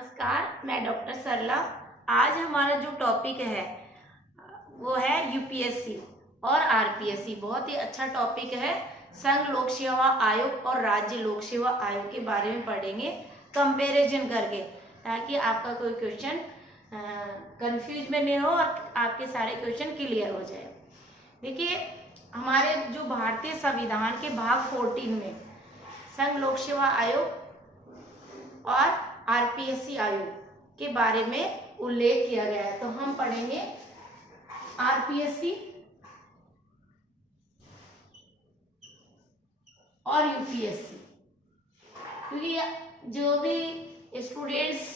नमस्कार, मैं डॉक्टर सरला। आज हमारा जो टॉपिक है वो है यूपीएससी और आरपीएससी। बहुत ही अच्छा टॉपिक है। संघ लोक सेवा आयोग और राज्य लोक सेवा आयोग के बारे में पढ़ेंगे कंपैरिजन करके, ताकि आपका कोई क्वेश्चन कंफ्यूज में नहीं हो और आपके सारे क्वेश्चन क्लियर हो जाए। देखिए, हमारे जो भारतीय संविधान के भाग 14 में संघ लोक सेवा आयोग और आरपीएससी आयोग के बारे में उल्लेख किया गया है। तो हम पढ़ेंगे आरपीएससी और यूपीएससी, क्योंकि जो भी स्टूडेंट्स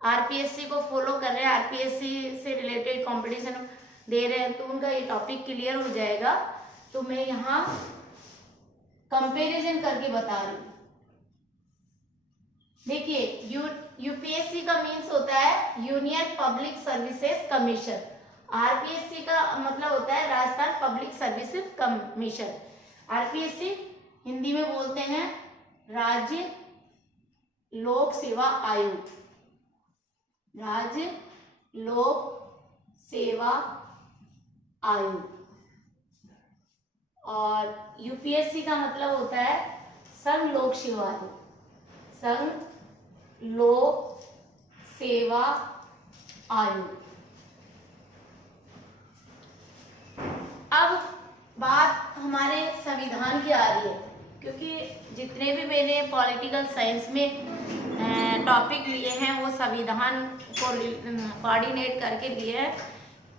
आरपीएससी को फॉलो कर रहे हैं, आरपीएससी से रिलेटेड कंपटीशन दे रहे हैं, तो उनका ये टॉपिक क्लियर हो जाएगा। तो मैं यहाँ कंपैरिजन करके बता रही हूँ। देखिए, यूपीएससी का मीन्स होता है union public services commission. RPSC का मतलब होता है Rajasthan public services commission. RPSC Hindi में बोलते हैं राज्य लोक सेवा आयोग। राज्य लोक सेवा आयोग। और यूपीएससी का मतलब होता है संघ लोक सेवा आयोग। संघ लोक सेवा आयोग। अब बात हमारे संविधान की आ रही है, क्योंकि जितने भी मैंने पॉलिटिकल साइंस में टॉपिक लिए हैं वो संविधान को कोऑर्डिनेट करके लिए हैं,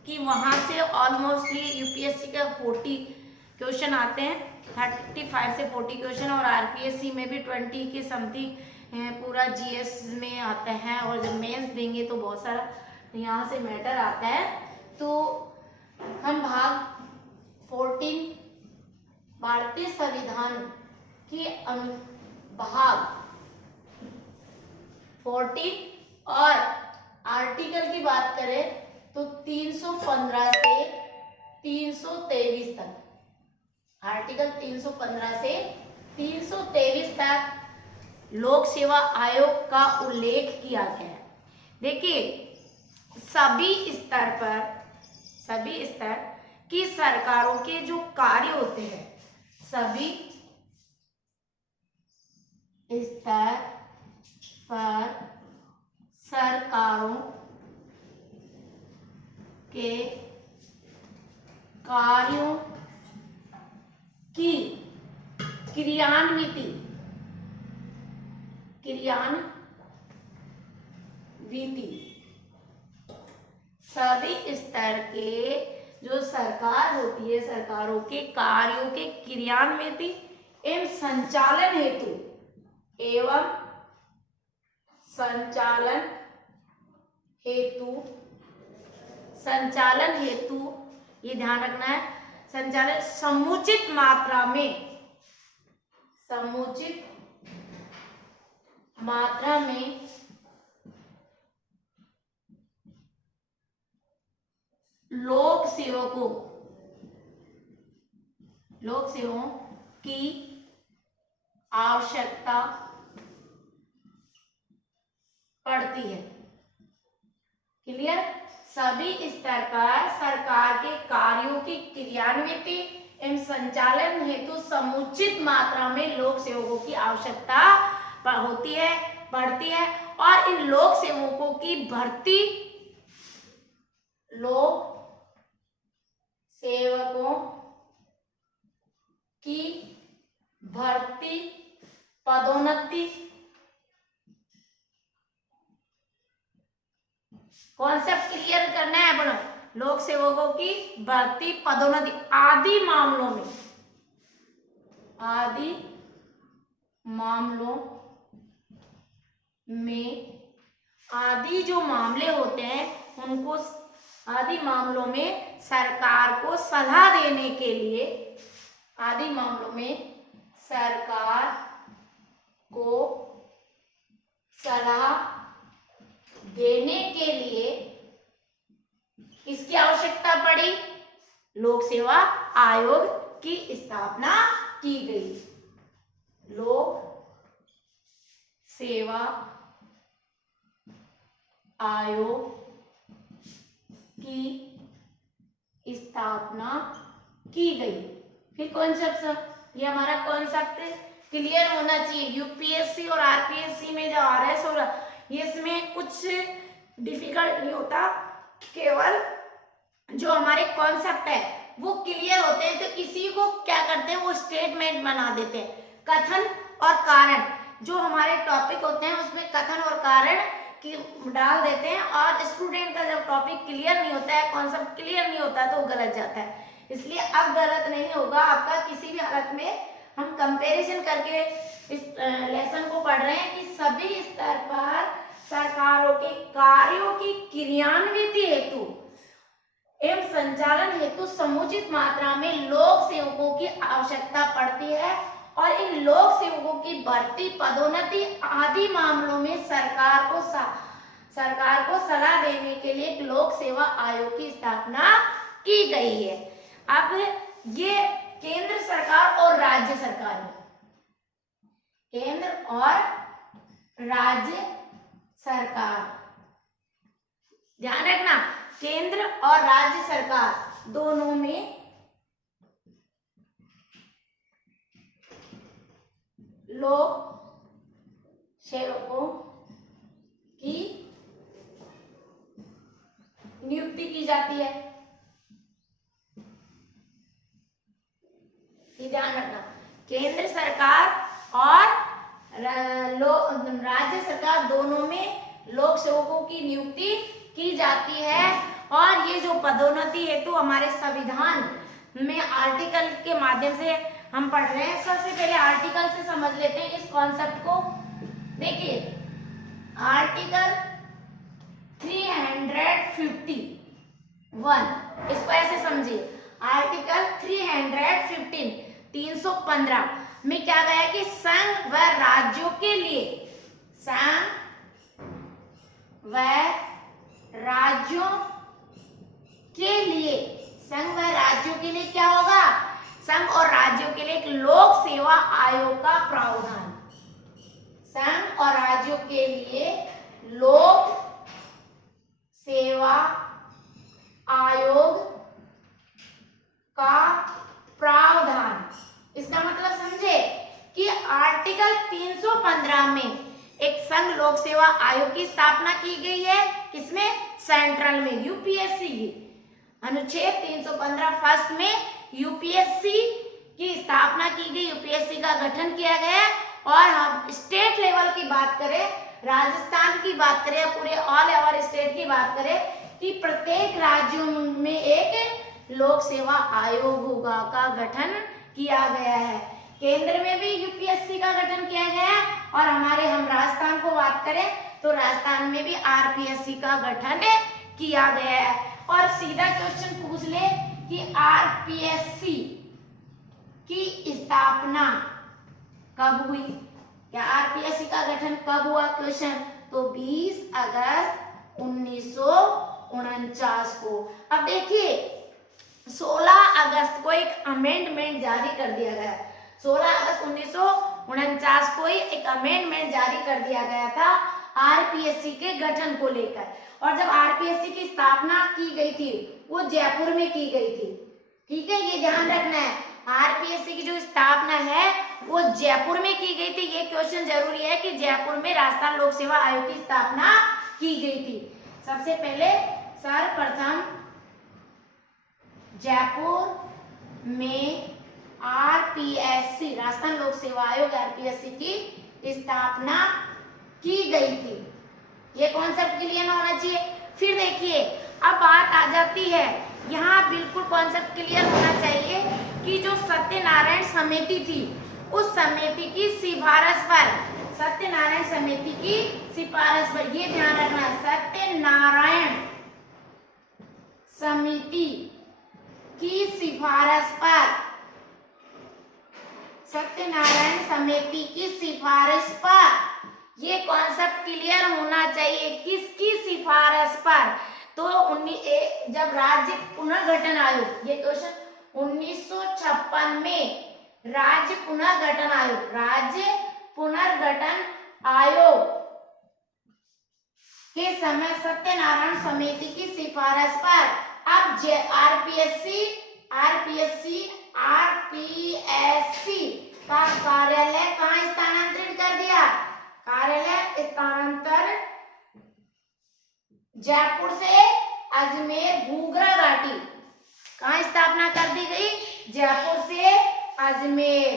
कि वहाँ से ऑलमोस्टली यूपीएससी का 40 क्वेश्चन आते हैं, 35 से 40 क्वेश्चन, और आरपीएससी में भी 20 के समथिंग पूरा जीएस में आता है। और जब मेंस देंगे तो बहुत सारा यहाँ से मैटर आता है। तो हम भाग 14 भारतीय संविधान के भाग 14 और आर्टिकल की बात करें तो 315 से 323 तक, आर्टिकल 315 से 323 तक लोक सेवा आयोग का उल्लेख किया गया है। देखिए, सभी स्तर की सरकारों के जो कार्य होते हैं, सभी स्तर पर सरकारों के कार्यों की क्रियान्विति सभी स्तर के जो सरकार होती है, सरकारों के कार्यों के क्रियान्विति एवं संचालन हेतु ये ध्यान रखना है, संचालन समुचित मात्रा में लोक सेवकों की आवश्यकता पड़ती है। क्लियर? सभी स्तर पर सरकार के कार्यों की क्रियान्विति एवं संचालन हेतु समुचित मात्रा में लोक सेवकों की आवश्यकता होती है, पड़ती है। और इन लोक सेवकों की भर्ती पदोन्नति, कॉन्सेप्ट क्लियर करना है अपना। लोक सेवकों की भर्ती, पदोन्नति आदि मामलों में आदि जो मामले होते हैं उनको, आदि मामलों में सरकार को सलाह देने के लिए, आदि मामलों में सरकार को सलाह देने के लिए इसकी आवश्यकता पड़ी, लोक सेवा आयोग की स्थापना की गई। लोक सेवा आयोग की स्थापना की गई। फिर कॉन्सेप्ट, ये हमारा कॉन्सेप्ट क्लियर होना चाहिए। यूपीएससी और आरपीएससी में जो आरएस और ये इसमें कुछ डिफिकल्ट नहीं होता, केवल जो हमारे कॉन्सेप्ट है वो क्लियर होते हैं। तो इसी को क्या करते हैं, वो स्टेटमेंट बना देते हैं। कथन और कारण, जो हमारे टॉपिक होते हैं उसमें कथन और कारण की डाल देते हैं, और स्टूडेंट का जब टॉपिक क्लियर नहीं होता है, कॉन्सेप्ट क्लियर नहीं होता है, तो गलत जाता है। इसलिए अब गलत नहीं होगा आपका किसी भी हालत में। हम कंपैरिजन करके इस लेसन को पढ़ रहे हैं कि सभी स्तर पर सरकारों के कार्यों की क्रियान्विति हेतु एवं संचालन हेतु समुचित मात्रा में लोक सेवकों की आवश्यकता पड़ती है, और इन लोक सेवकों की भर्ती, पदोन्नति आदि मामलों में सरकार को सलाह देने के लिए एक लोक सेवा आयोग की स्थापना की गई है। अब ये केंद्र सरकार और राज्य सरकार में, केंद्र और राज्य सरकार, ध्यान रखना, केंद्र और राज्य सरकार दोनों में लोक सेवकों की नियुक्ति की जाती है। ध्यान रखना, केंद्र सरकार और राज्य सरकार दोनों में लोक सेवकों की नियुक्ति की जाती है। और ये जो पदोन्नति हेतु हमारे संविधान में आर्टिकल के माध्यम से हम पढ़ रहे हैं। सबसे पहले आर्टिकल से समझ लेते हैं इस कॉन्सेप्ट को। देखिए, आर्टिकल 351, इसको ऐसे समझिए, आर्टिकल 315 में क्या गया कि संघ व राज्यों के लिए, संघ व राज्यों के लिए, संघ व राज्यों के लिए क्या होगा, संघ और राज्यों के लिए एक लोक सेवा आयोग का प्रावधान, संघ और राज्यों के लिए लोक सेवा आयोग का प्रावधान। इसका मतलब समझे कि आर्टिकल 315 में एक संघ लोक सेवा आयोग की स्थापना की गई है। किसमें, सेंट्रल में, यूपीएससी की। अनुच्छेद 315 फर्स्ट में यूपीएससी की स्थापना की गई, यूपीएससी का गठन किया गया। और हम स्टेट लेवल की बात करें, राजस्थान की बात करें, पूरे ऑल ओवर स्टेट की बात करें, कि प्रत्येक राज्यों में एक लोक सेवा आयोग होगा का गठन किया गया है। केंद्र में भी यूपीएससी का गठन किया गया है, और हम राजस्थान को बात करें तो राजस्थान में भी आरपीएससी का गठन किया गया है। और सीधा क्वेश्चन पूछ ले कि आरपीएससी की स्थापना कब हुई, क्या आरपीएससी का गठन कब हुआ, क्वेश्चन, तो 20 अगस्त 1949 को। अब देखिए, 16 अगस्त को एक अमेंडमेंट जारी कर दिया गया, 16 अगस्त 1949 को ही एक अमेंडमेंट जारी कर दिया गया था आरपीएससी के गठन को लेकर। और जब आरपीएससी की स्थापना की गई थी वो जयपुर में की गई थी। ठीक है, ये ध्यान रखना है, आरपीएससी की जो स्थापना है वो जयपुर में की गई थी। ये क्वेश्चन जरूरी है कि जयपुर में राजस्थान लोक सेवा आयोग की स्थापना की गई थी। सबसे पहले सर्वप्रथम जयपुर में आरपीएससी, राजस्थान लोक सेवा आयोग आरपीएससी की स्थापना की गई थी। ये कॉन्सेप्ट क्लियर ना होना चाहिए। फिर देखिए, अब बात आ जाती है, यहाँ बिल्कुल कॉन्सेप्ट क्लियर होना चाहिए कि जो सत्यनारायण समिति थी उस समिति की सिफारिश पर, सत्यनारायण समिति की सिफारिश पर, ये ध्यान रखना, सत्यनारायण समिति की सिफारिश पर, सत्यनारायण समिति की सिफारिश पर, ये कॉन्सेप्ट क्लियर होना चाहिए, किसकी सिफारिश पर, तो जब राज्य पुनर्गठन आयोग, ये क्वेश्चन 1956 में राज्य पुनर्गठन आयोग, राज्य पुनर्गठन आयोग के समय सत्यनारायण समिति की सिफारिश पर अब आरपीएससी का कार्यालय कहाँ स्थानांतरित कर दिया? कार्यालय स्थानांतर जयपुर से अजमेर घूघरा घाटी, कहाँ स्थापना कर दी गई? जयपुर से अजमेर,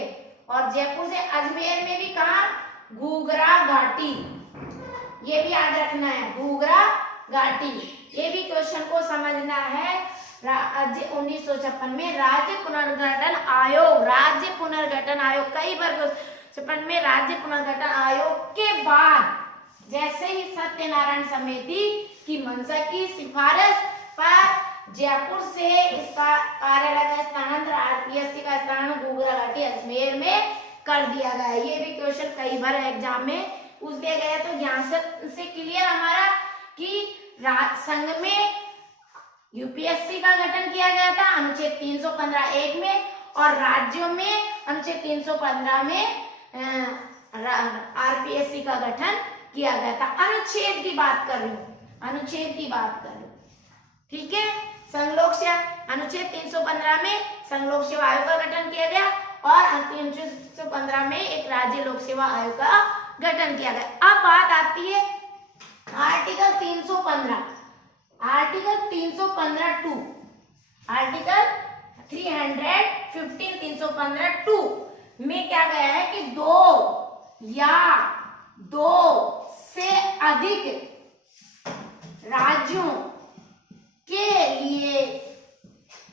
और जयपुर से अजमेर में भी कहाँ? घूघरा घाटी, ये भी याद रखना है, घूघरा घाटी। ये भी क्वेश्चन को समझना है। 1956 में राज्य पुनर्गठन आयोग, कई बार क्वेश्चन में राज्य पुनर्गठन आयोग के बाद जैसे ही सत्यनारायण समिति की मंशा की सिफारिश पर जयपुर से इसका कार्यालय का स्थानांतरण आरपीएससी का स्थानांतरण घूघरा घाटी अजमेर में कर दिया गया। ये भी क्वेश्चन कई बार एग्जाम में पूछ दिया गया। तो ध्यान से क्लियर हमारा कि संघ में यूपीएससी का गठन किया गया था अनुच्छेद 315(1) में, और राज्यों में अनुच्छेद 315 में आरपीएससी का गठन किया गया था। अनुच्छेद की बात कर रही हूँ, अनुच्छेद की बात कर रही हूँ, ठीक है। संघ लोक सेवा अनुच्छेद 315 में संघ लोक सेवा आयोग का गठन किया गया, और अनुच्छेद 315 में एक राज्य लोक सेवा आयोग का गठन किया गया। अब बात आती है आर्टिकल 315, आर्टिकल 315(2), आर्टिकल 315(2) में क्या गया है कि दो से अधिक राज्यों के लिए,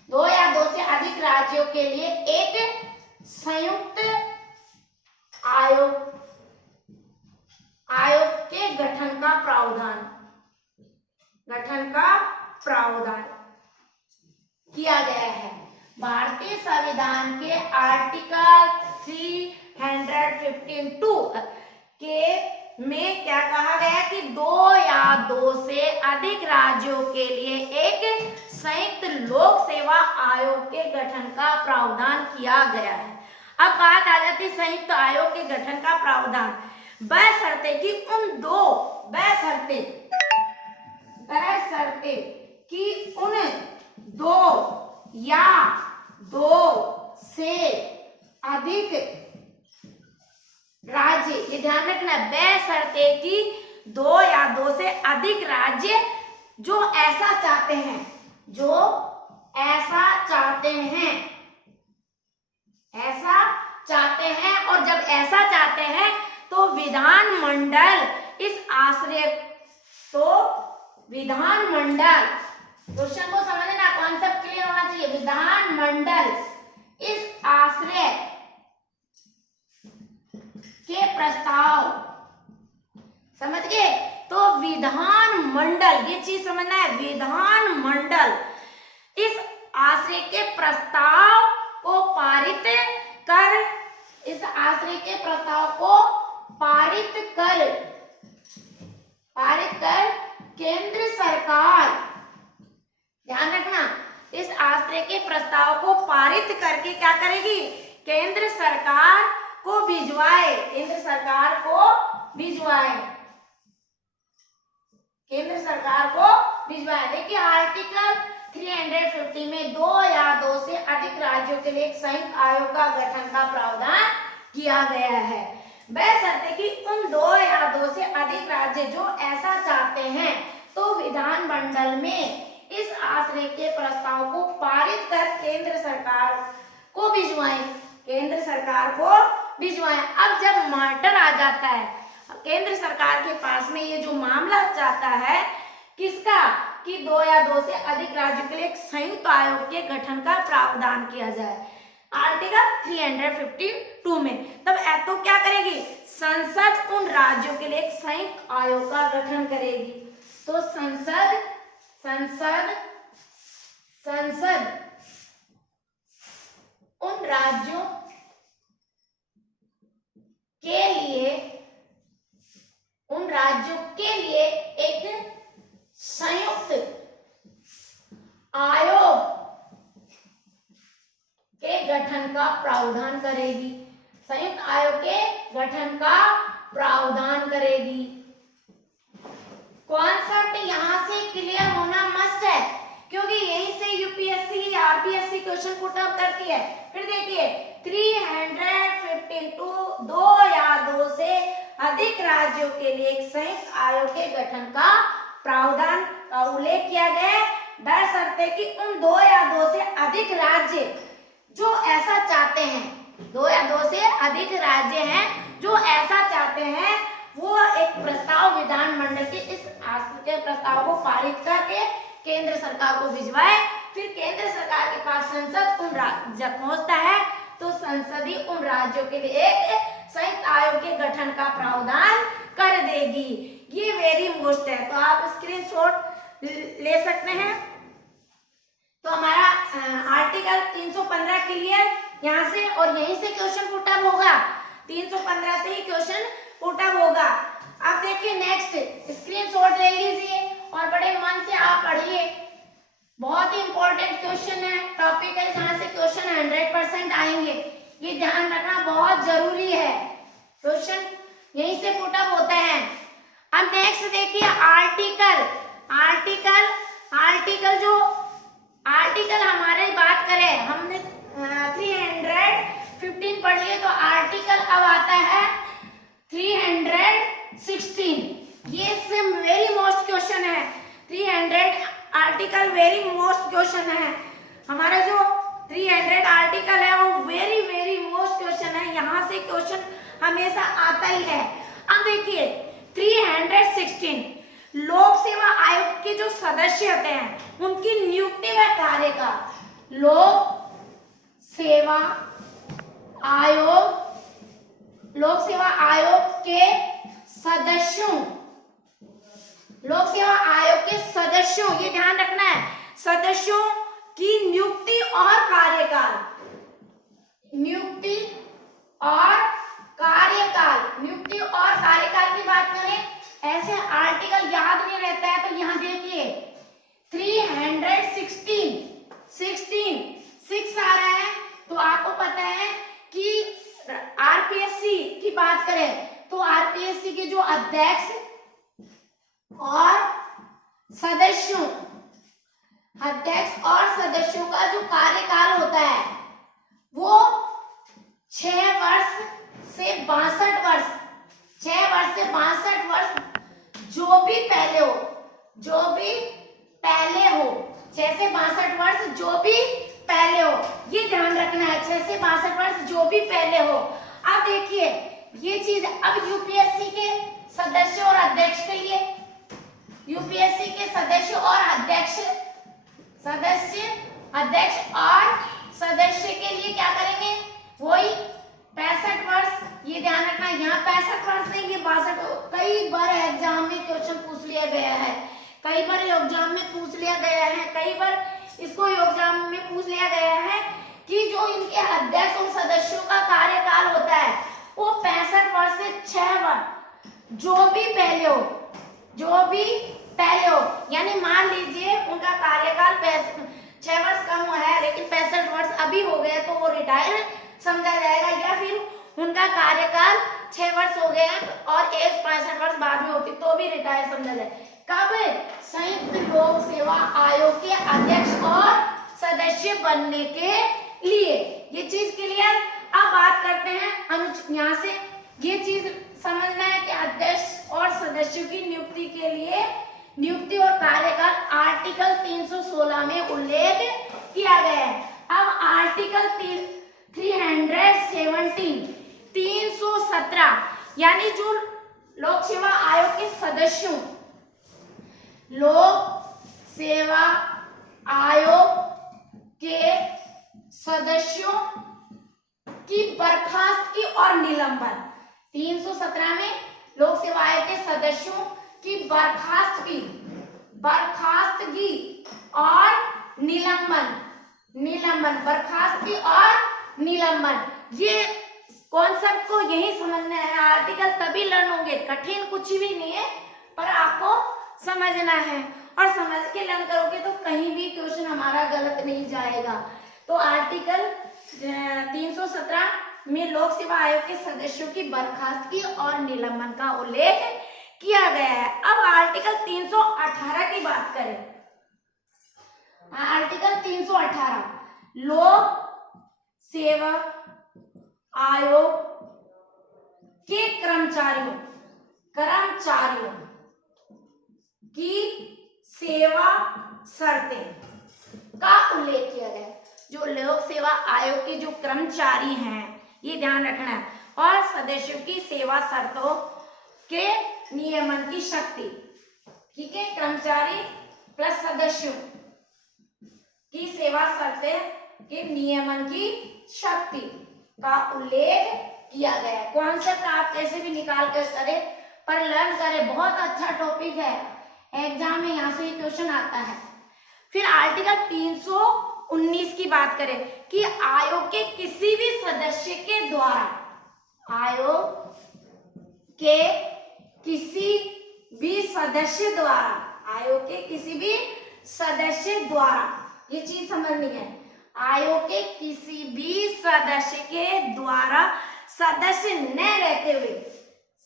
2 या 2 से अधिक राज्यों के लिए एक संयुक्त आयोग के गठन का प्रावधान किया गया है। भारतीय संविधान के आर्टिकल 315(2) के में क्या कहा गया कि 2 या 2 से अधिक राज्यों के लिए एक संयुक्त लोक सेवा आयोग के गठन का प्रावधान किया गया है। अब बात आ जाती संयुक्त आयोग के गठन का प्रावधान, बशर्ते कि उन दो या 2 से अधिक राज्य, ये ध्यान रखना, बशर्ते कि 2 या 2 से अधिक राज्य जो ऐसा चाहते हैं, और जब ऐसा चाहते हैं तो विधानमंडल क्वेश्चन को समझना, कॉन्सेप्ट क्लियर होना चाहिए। विधानमंडल इस आश्रय के प्रस्ताव, समझ गए? तो विधानमंडल, ये चीज समझना है, विधानमंडल इस आश्रय के प्रस्ताव को पारित कर केंद्र सरकार, ध्यान रखना, इस आश्रय के प्रस्ताव को पारित करके क्या करेगी? केंद्र सरकार को भिजवाए, देखिए आर्टिकल 350 में 2 या 2 से अधिक राज्यों के लिए एक संयुक्त आयोग का गठन का प्रावधान किया गया है, बशर्ते कि उन 2 या 2 से अधिक राज्य जो ऐसा चाहते हैं तो विधानमंडल में इस आश्रय के प्रस्ताव को पारित कर केंद्र सरकार को भिजवाएं। अब जब मैटर आ जाता है केंद्र सरकार के पास में, ये जो मामला जाता है किसका, कि 2 या 2 से अधिक राज्यों के लिए एक संयुक्त आयोग के गठन का प्रावधान किया जाए, आर्टिकल 352 में, तब तो क्या करेगी? संसद उन राज्यों के लिए एक संयुक्त आयोग का गठन करेगी। तो संसद उन राज्यों के लिए एक संयुक्त आयोग के गठन का प्रावधान करेगी, कॉन्सेप्ट यहाँ से क्लियर होना मस्ट है, क्योंकि यहीं से UPSC RPSC question put up करती है। फिर देखिए 352 दो या दो से अधिक राज्यों के लिए एक संयुक्त आयोग के गठन का प्रावधान का उल्लेख किया गया है, बशर्ते कि उन दो या दो से अधिक राज्य जो ऐसा चाहते हैं, दो या दो से अधिक राज्य हैं जो ऐसा चाहते हैं, वो एक प्रस्ताव विधानमंडल के इस आशय के प्रस्ताव को पारित करके केंद्र सरकार को भिजवाए। फिर केंद्र सरकार के पास संसद उन जब पहुंचता है तो संसद ही उन राज्यों के लिए एक संयुक्त आयोग के गठन का प्रावधान कर देगी। ये वेरी मोस्ट है, तो आप स्क्रीनशॉट ले सकते हैं। तो हमारा आर्टिकल 315 क्लियर यहाँ से, और यहीं से क्वेश्चन पुट अप होगा, 315 से ही क्वेश्चन पुट अप होगा। अब देखिए नेक्स्ट, स्क्रीनशॉट ले लीजिए और बड़े मन से आप पढ़िए, बहुत ही इंपॉर्टेंट क्वेश्चन है, टॉपिक है जहाँ से क्वेश्चन 100% आएंगे, ये ध्यान रखना बहुत जरूरी है, क्वेश्चन यहीं से पुट अप होता है। अब नेक्स्ट देखिए आर्टिकल हमारे बात करें, हमने 315 पढ़ लिए, तो आर्टिकल अब आता है 316। ये वेरी मोस्ट क्वेश्चन है, 300 आर्टिकल वेरी मोस्ट क्वेश्चन है। हमारा जो 300 आर्टिकल है वो वेरी मोस्ट क्वेश्चन है, यहाँ से क्वेश्चन हमेशा आता ही है। अब देखिए 316 लोक सेवा आयोग के जो सदस्य होते हैं उनकी नियुक्ति व कार्यकाल। लोक सेवा आयोग के सदस्यों, ये ध्यान रखना है, सदस्यों की नियुक्ति और कार्यकाल की बात करें, ऐसे आर्टिकल याद नहीं रहता है, तो यहाँ देखिए 316 आ रहा है, तो आपको पता है कि आरपीएससी की बात करें तो आरपीएससी के जो अध्यक्ष और सदस्यों का जो कार्यकाल होता है वो 6 वर्ष से 62 वर्ष, 6 वर्ष से 62 वर्ष जो भी पहले हो, 6 से 62 वर्ष जो भी पहले हो, ये ध्यान रखना है, 6 से 62 वर्ष जो भी पहले हो। अब देखिए ये चीज, अब यूपीएससी के सदस्य और अध्यक्ष के लिए, यूपीएससी के सदस्य और अध्यक्ष के लिए क्या करेंगे, वही 65 वर्ष, ये ध्यान रखना, यहाँ 65 वर्ष नहीं, ये 62। कई बार एग्जाम में क्वेश्चन पूछ लिया गया है, कई बार इसको एग्जाम में पूछ लिया गया है कि जो इनके अध्यक्ष और सदस्यों का कार्यकाल होता है वो 65 वर्ष से 6 वर्ष जो भी पहले हो, यानी मान लीजिए उनका कार्यकाल 6 वर्ष कम हुआ है लेकिन 65 वर्ष अभी हो गए तो वो रिटायर समझा जाएगा, या फिर उनका कार्यकाल 6 वर्ष हो गया और एज 65 वर्ष बाद में होती तो भी रिटायर समझा जाए। कब? संयुक्त लोक सेवा आयोग के अध्यक्ष और सदस्य बनने के लिए, ये चीज क्लियर। अब बात करते हैं हम यहाँ से, ये चीज समझना है कि अध्यक्ष और सदस्यों की नियुक्ति के लिए नियुक्ति और कार्यकाल आर्टिकल 316 में उल्लेख किया गया है। अब आर्टिकल 317 यानी जो लोक सेवा आयोग के सदस्यों, लोक सेवा आयोग के सदस्यों की बर्खास्तगी और निलंबन, 317 में लोक सेवा आयोग के सदस्यों की बर्खास्तगी और बर्खास्तगी और निलंबन, ये कॉन्सेप्ट को यही समझना है। आर्टिकल तभी लर्न होंगे, कठिन कुछ भी नहीं है, पर आपको समझना है और समझ के लर्न करोगे तो कहीं भी क्वेश्चन हमारा गलत नहीं जाएगा। तो आर्टिकल 317 में लोक सेवा आयोग के सदस्यों की बर्खास्तगी और निलंबन का उल्लेख किया गया है। अब आर्टिकल 318 की बात करें, आर्टिकल 318 लोक सेवा आयोग के कर्मचारियों की सेवा शर्तें का उल्लेख किया गया है। जो लोक सेवा आयोग के जो कर्मचारी हैं, ये ध्यान रखना है, और सदस्यों की सेवा शर्तों के नियमन की शक्ति, ठीक है, कर्मचारी प्लस सदस्यों की सेवा शर्तें के नियमन की शक्ति का उल्लेख किया गया है। कॉन्सेप्ट आप कैसे भी निकाल कर करें पर लर्न करें, बहुत अच्छा टॉपिक है, एग्जाम में यहाँ से ही क्वेश्चन आता है। फिर आर्टिकल 319 की बात करें कि आयोग के किसी भी सदस्य के द्वारा, आयोग के किसी भी सदस्य द्वारा, आयोग के किसी भी सदस्य द्वारा, ये चीज समझनी है, आयोग के किसी भी सदस्य के द्वारा सदस्य न रहते हुए,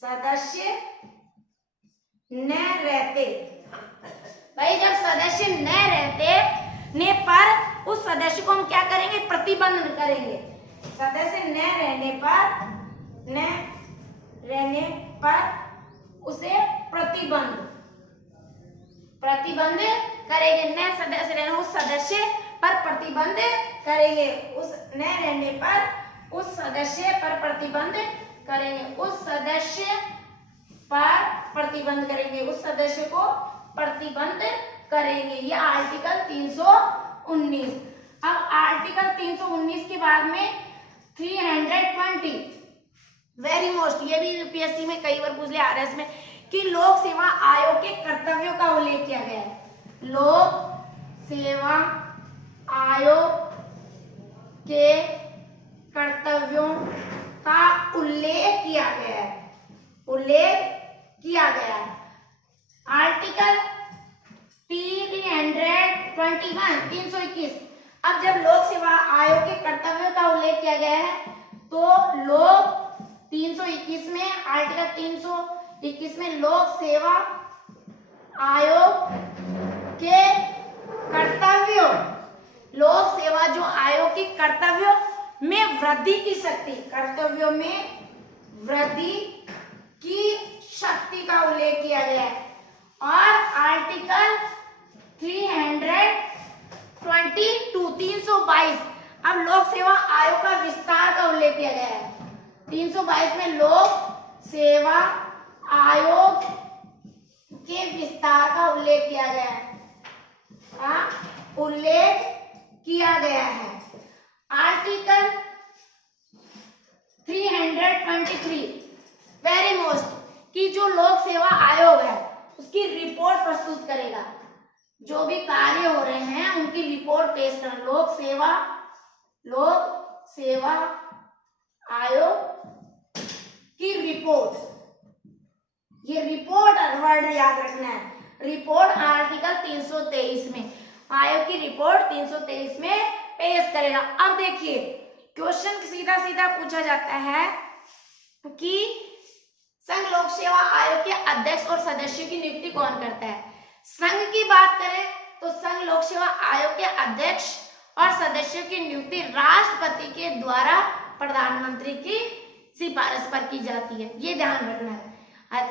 सदस्य न रहते, भाई जब सदस्य न रहते ने पर उस सदस्य को हम क्या करेंगे, प्रतिबंध करेंगे। सदस्य न रहने पर उसे प्रतिबंध करेंगे। न सदस्य रहने, उस सदस्य पर प्रतिबंध करेंगे। उस न रहने पर उस सदस्य पर प्रतिबंध करेंगे। उस सदस्य पर प्रतिबंध करेंगे, उस सदस्य को प्रतिबंध करेंगे। ये आर्टिकल 319। अब आर्टिकल 319 के बाद में 320 वेरी मोस्ट, ये भी यूपीएससी में कई बार पूछ लिया, आरएस में, कि लोक सेवा आयोग के कर्तव्यों का उल्लेख किया गया है। लोक सेवा आयोग के कर्तव्यों का उल्लेख किया गया है, आर्टिकल 321 अब जब लोक सेवा आयोग के कर्तव्यों का उल्लेख किया गया है तो लोक 321 में, आर्टिकल 321 में लोक सेवा आयोग के कर्तव्यों, लोक सेवा जो आयोग के कर्तव्यों में वृद्धि की शक्ति, कर्तव्यों में वृद्धि की शक्ति का उल्लेख किया गया है। और आर्टिकल 322 अब लोक सेवा आयोग का विस्तार का उल्लेख किया गया है। 322 में लोक सेवा आयोग के विस्तार का उल्लेख किया गया है, आर्टिकल 323 वेरी मोस्ट, कि जो लोक सेवा आयोग है उसकी रिपोर्ट प्रस्तुत करेगा, जो भी कार्य हो रहे हैं उनकी रिपोर्ट पेश करना। लोक सेवा आयोग की रिपोर्ट, ये रिपोर्ट वर्ड याद रखना है, रिपोर्ट आर्टिकल 323 में, आयोग की रिपोर्ट 323 में पेश करेगा। अब देखिए क्वेश्चन सीधा सीधा पूछा जाता है कि संघ लोक सेवा आयोग के अध्यक्ष और सदस्यों की नियुक्ति कौन करता है। संघ की बात करें तो संघ लोक सेवा आयोग के अध्यक्ष और सदस्यों की नियुक्ति राष्ट्रपति के द्वारा प्रधानमंत्री की सिफारिश पर की जाती है, ये ध्यान रखना है,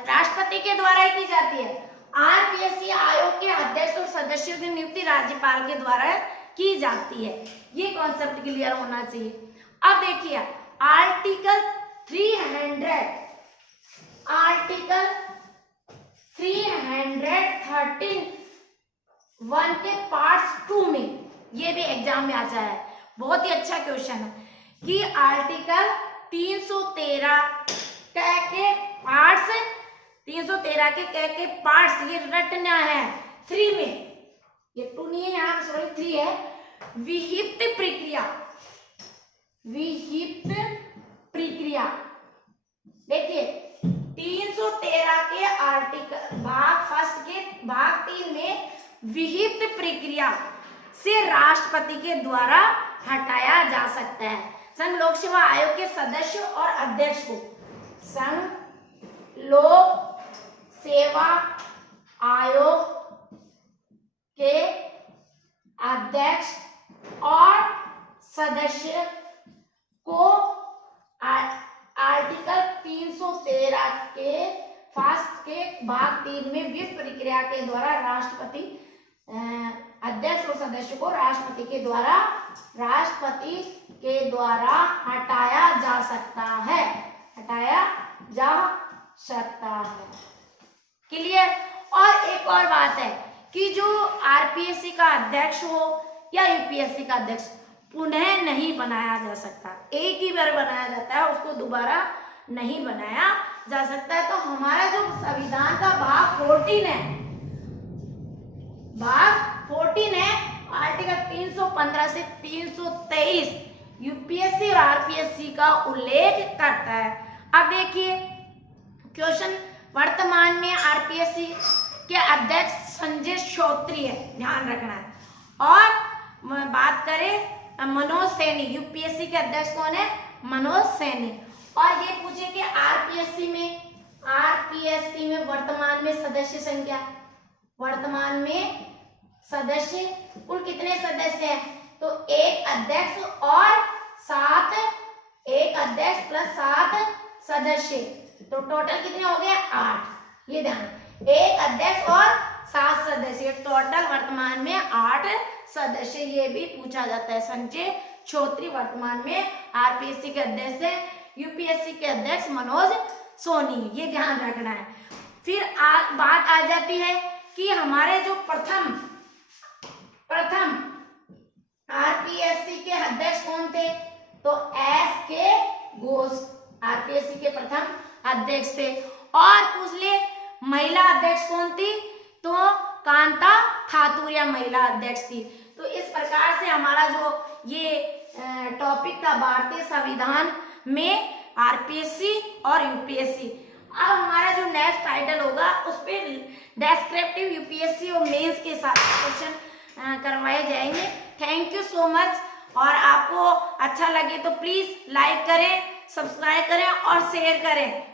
राष्ट्रपति के द्वारा ही की जाती है। आरपीएससी आयोग के अध्यक्ष और सदस्यों की नियुक्ति राज्यपाल के द्वारा की जाती है, ये कॉन्सेप्ट क्लियर होना चाहिए। अब देखिए आर्टिकल 331 के पार्ट 2 में, ये भी एग्जाम में आता है, बहुत ही अच्छा क्वेश्चन है, कि आर्टिकल 313 के पार्ट्स, 313 के पार्ट्स ये रटना है 3 में, ये 2 नहीं है यहाँ, सॉरी 3 है। विहित प्रक्रिया देखिए 313 के आर्टिकल भाग 1 के भाग 3 में विहित प्रक्रिया से राष्ट्रपति के द्वारा हटाया जा सकता है। संघ लोक सेवा आयोग के सदस्य और अध्यक्ष को, संघ लोक सेवा आयोग के अध्यक्ष और सदस्य को आर्टिकल 313 के फास्ट के भाग 3 में वित्त प्रक्रिया के द्वारा राष्ट्रपति अध्यक्ष और सदस्य को राष्ट्रपति के द्वारा हटाया जा सकता है, क्लियर। और एक और बात है कि जो आरपीएससी का अध्यक्ष हो या यूपीएससी का अध्यक्ष पुनः नहीं बनाया जा सकता, एक ही बार बनाया जाता है, उसको दोबारा नहीं बनाया जा सकता है। तो हमारा जो संविधान का भाग 14 है, आर्टिकल 315 से 323 यूपीएससी और आरपीएससी का उल्लेख करता है। अब देखिए क्वेश्चन, वर्तमान में आरपीएससी के अध्यक्ष संजय श्रोत्री है, ध्यान रखना है। और बात करें मनोज सैनी, यूपीएससी के अध्यक्ष कौन है? मनोज सैनी। और ये पूछे कि आरपीएससी में वर्तमान में सदस्य संख्या, वर्तमान में सदस्य कुल कितने सदस्य हैं? तो एक अध्यक्ष और 7, एक अध्यक्ष प्लस 7 सदस्य, तो टोटल कितने हो गए? 8। ये ध्यान, एक अध्यक्ष और 7 सदस्य, टोटल वर्तमान में 8 सदस्य। ये भी पूछा जाता है। संजय श्रोत्री वर्तमान में आरपीएससी के अध्यक्ष है, यूपीएससी के अध्यक्ष मनोज सोनी, ये ध्यान रखना है। फिर बात आ जाती है कि हमारे जो प्रथम आरपीएससी के अध्यक्ष कौन थे? तो एस.के. घोष आरपीएससी के प्रथम अध्यक्ष थे। और पूछ ले महिला अध्यक्ष कौन थी? तो कांता ठाकुरिया महिला अध्यक्ष थी। तो इस प्रकार से हमारा जो ये टॉपिक था भारतीय संविधान में आरपीएससी और यूपीएससी। अब हमारा जो नेक्स्ट टाइटल होगा उस पर डेस्क्रिप्टिव यूपीएससी और मेंस के साथ क्वेश्चन करवाए जाएंगे। Thank you so much. और आपको अच्छा लगे तो प्लीज लाइक करें, सब्सक्राइब करें और शेयर करें।